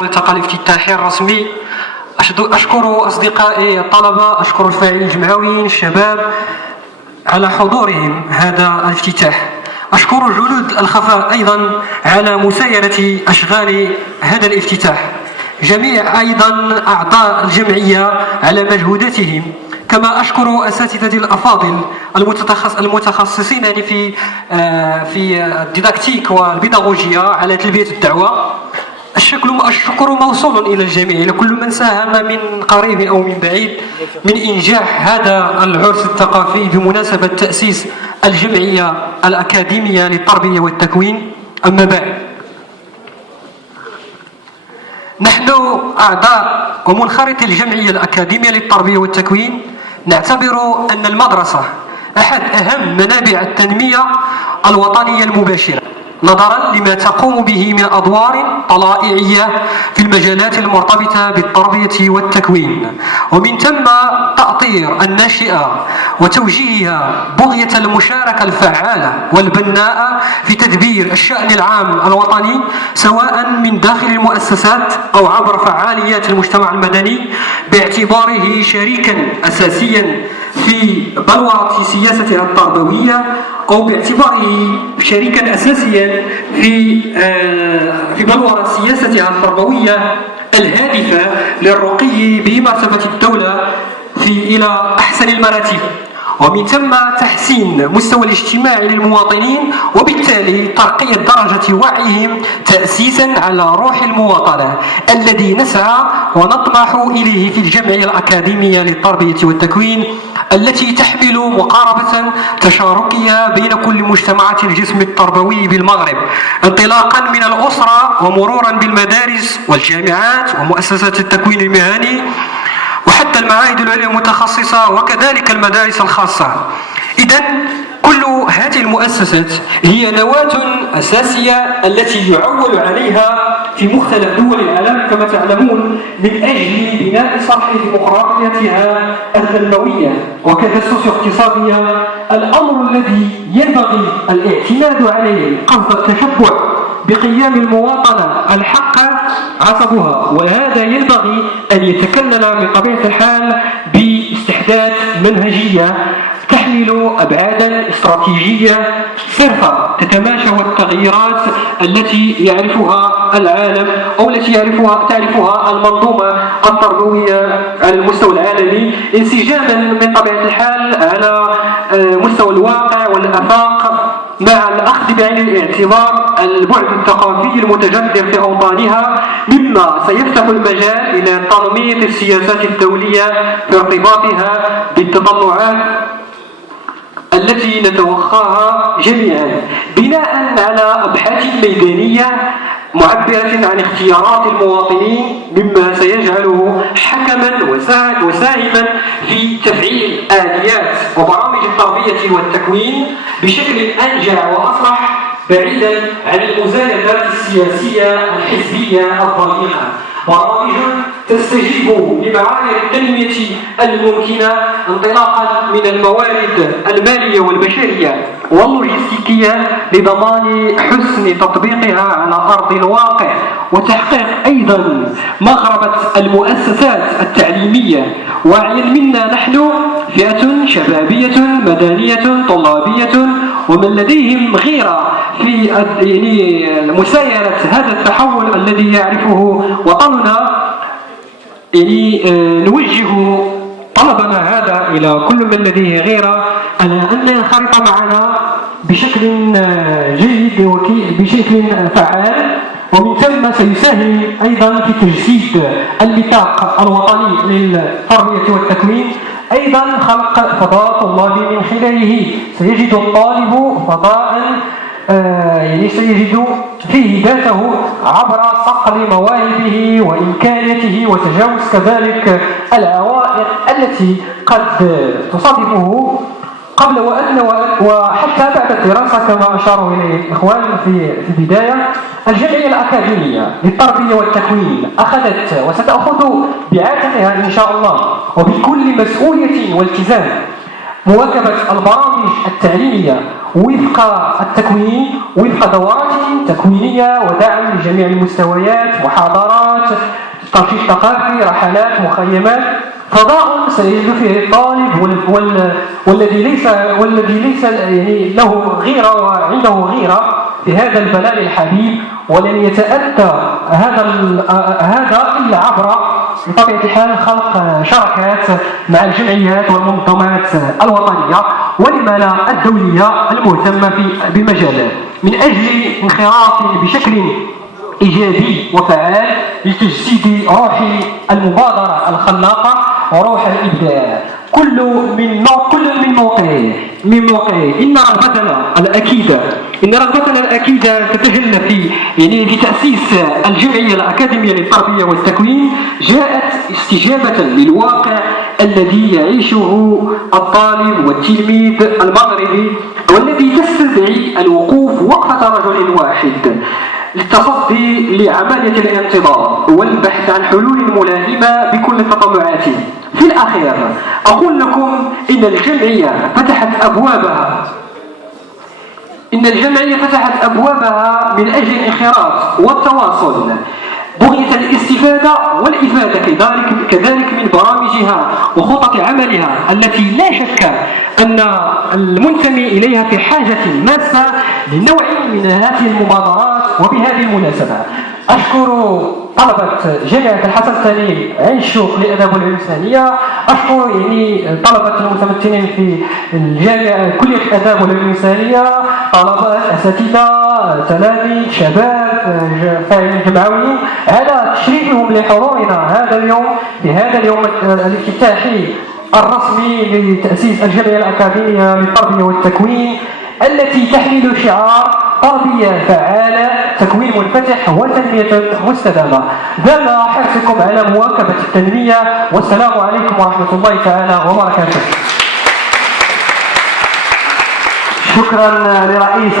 الملتقى الافتتاحي الرسمي. أشكر أصدقائي الطلبة، أشكر الفاعلين الجمعويين الشباب على حضورهم هذا الافتتاح. أشكر جنود الخفاء أيضا على مسايرة أشغال هذا الافتتاح، جميع أيضا أعضاء الجمعية على مجهوداتهم، كما أشكر أساتذتي الأفاضل المتخصصين في الديداكتيك والبيداغوجيا على تلبية الدعوة. الشكر موصول إلى الجميع، إلى كل من ساهم من قريب أو من بعيد من إنجاح هذا العرس الثقافي بمناسبة تأسيس الجمعية الأكاديمية للتربية والتكوين. أما بعد، نحن أعضاء ومنخرطي الجمعية الأكاديمية للتربية والتكوين نعتبر أن المدرسة أحد أهم منابع التنمية الوطنية المباشرة، نظرا لما تقوم به من أدوار طلائعية في المجالات المرتبطة بالتربية والتكوين، ومن ثم تأطير الناشئة وتوجيهها بغية المشاركة الفعالة والبناءة في تدبير الشأن العام الوطني، سواء من داخل المؤسسات أو عبر فعاليات المجتمع المدني، باعتباره شريكا أساسيا في بلورة سياستها التربوية، أو باعتباره شريكا أساسيا في بلورة سياستها التربوية الهادفة للرقي بمرتبة الدولة إلى أحسن المراتب، ومن ثم تحسين مستوى الاجتماعي للمواطنين، وبالتالي ترقية درجة وعيهم تأسيسا على روح المواطنة الذي نسعى ونطمح إليه في الجمعية الأكاديمية للتربية والتكوين، التي تحمل مقاربة تشاركية بين كل مجتمعات الجسم التربوي بالمغرب، انطلاقا من الأسرة ومرورا بالمدارس والجامعات ومؤسسات التكوين المهني وحتى المعاهد العليا المتخصصة وكذلك المدارس الخاصة. إذن كل هذه المؤسسات هي نواة أساسية التي يعول عليها في مختلف دول العالم كما تعلمون، من أجل بناء صرح ديمقراطيتها التنموية وكذا السوسيو-اقتصادية، الأمر الذي ينبغي الاعتماد عليه قصد التشبع بقيام المواطنة الحق عصبها، وهذا ينبغي أن يتكلل من طبيعة الحال باستحداث منهجية تحمل أبعادا استراتيجية صرفة تتماشى والتغييرات التي يعرفها العالم أو التي تعرفها المنظومة التربوية على المستوى العالمي، انسجاما من طبيعة الحال على مستوى الواقع والآفاق، مع الأخذ بعين الاعتبار البعد الثقافي المتجذر في أوطانها، مما سيفتح المجال إلى تنميط السياسات الدولية في ارتباطها بالتطلعات التي نتوخاها جميعا، بناء على أبحاث ميدانية معبرة عن اختيارات المواطنين، مما سيجعله حكما وساهما في تفعيل آليات وبرامج التربية والتكوين بشكل أنجع وأصلح، بعيدا عن المزايدات السياسية الحزبية الضيقة. برامج تستجيب لمعايير التنمية الممكنة انطلاقا من الموارد المالية والبشرية واللوجستيكية، لضمان حسن تطبيقها على أرض الواقع، وتحقيق أيضا مغربة المؤسسات التعليمية، واعيا منا نحن فئة شبابية مدنية طلابية ومن لديهم غيرة في مسايرة هذا التحول الذي يعرفه وطننا. نوجه طلبنا هذا إلى كل من لديه غيرة على أن ينخرط معنا بشكل جيد بشكل فعال، ومن ثم سيساهم أيضا في تجسيد الميثاق الوطني للتربية والتكوين، أيضا خلق فضاء طلابي من خلاله سيجد الطالب فضاء سيجد فيه ذاته عبر صقل مواهبه وإمكانياته، وتجاوز كذلك العوائق التي قد تصادفه قبل وأثناء وحتى بعد الدراسة، كما أشاروا إليه الإخوان في البداية. الجمعية الأكاديمية للتربية والتكوين أخذت وستأخذ بعاتقها إن شاء الله وبكل مسؤولية والتزام مواكبة البرامج التعليمية وفق التكوين، وفق دورات تكوينية ودعم لجميع المستويات، محاضرات، ترشيد ثقافي، رحلات، مخيمات، فضاء سيجد فيه الطالب والذي ليس يعني له غيرة وعنده غيرة في هذا البلد الحبيب، ولن يتأتى هذا إلا عبر بطبيعة الحال خلق شراكات مع الجمعيات والمنظمات الوطنية ولما لا الدولية المهتمة بمجاله، من أجل انخراط بشكل إيجابي وفعال لتجسيد روح المبادرة الخلاقة وروح الإبداع. كل من موقعه إن رغبتنا الأكيدة تتجلى في تأسيس الجمعية الأكاديمية للتربية والتكوين جاءت استجابة للواقع الذي يعيشه الطالب والتلميذ المغربي، والذي تستدعي الوقوف وقفة رجل واحد للتصدي لعملية الانتظار والبحث عن حلول ملائمة بكل التطلعات. في الأخير أقول لكم إن الجمعية فتحت أبوابها من أجل الانخراط والتواصل بغية الاستفادة والإفادة كذلك من برامجها وخطط عملها التي لا شك أن المنتمي إليها في حاجة ماسة لنوع من هذه المبادرات. وبهذه المناسبة أشكر طلبة جامعة الحسن الثاني عين الشوق للآداب والإنسانية، أشكر طلبة المتمثلين في الجامعة كلية الآداب والإنسانية، طلبة، أساتذة، تلاميذ، شباب، فاعلين جمعويين على تشريفهم لحضورنا في هذا اليوم الافتتاحي الرسمي لتأسيس الجمعية الأكاديمية للتربية والتكوين، التي تحمل شعار تربية فعالة، تكوين منفتح وتنمية مستدامة. دام حرصكم على مواكبة التنمية، والسلام عليكم ورحمة الله تعالى وبركاته. شكرا لرئيس